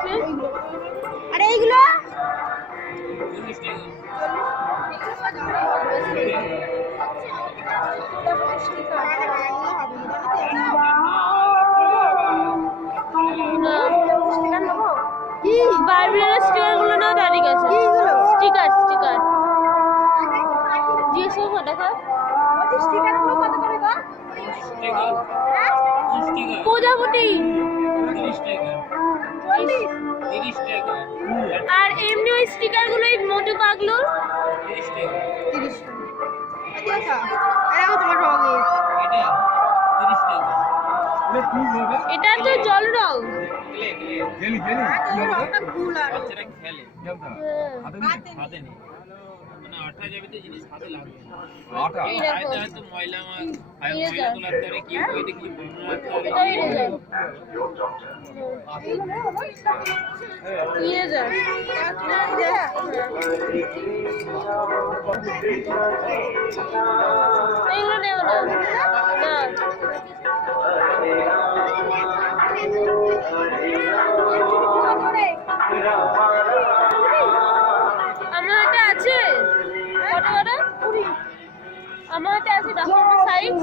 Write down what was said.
আছে। আরে এইগুলো কি বারবিলের স্টিকার গুলো নাও, তা ঠিক আছে। স্টিকার স্টিকার জিজ্ঞেস করো, দেখো স্টিকার গুলো কত করে গো? প্রজাপতি 30 টাকা। আর এমনি ওই স্টিকার গুলো এই মোটু পাগলুর 30 টাকা। 30 টাকা। আরে ও তোমার রঙে এটা 30 টাকা। এটা তো জল রং। রংটা ভুল আর বাচ্চারা খেলে হাতে নেই, মানে আঠা যাবে তো জিনিস হাতে লাগবে না। এই দেখো হয়তো ময়লা ময়লা তোলার পরে কি ওইটা কি এটাই রেজাল্ট নিয়ে যা। এইগুলো নেও না, না আমার হাতে আছে, কত কত আমার হাতে আছে, দেখো আমার সাইজ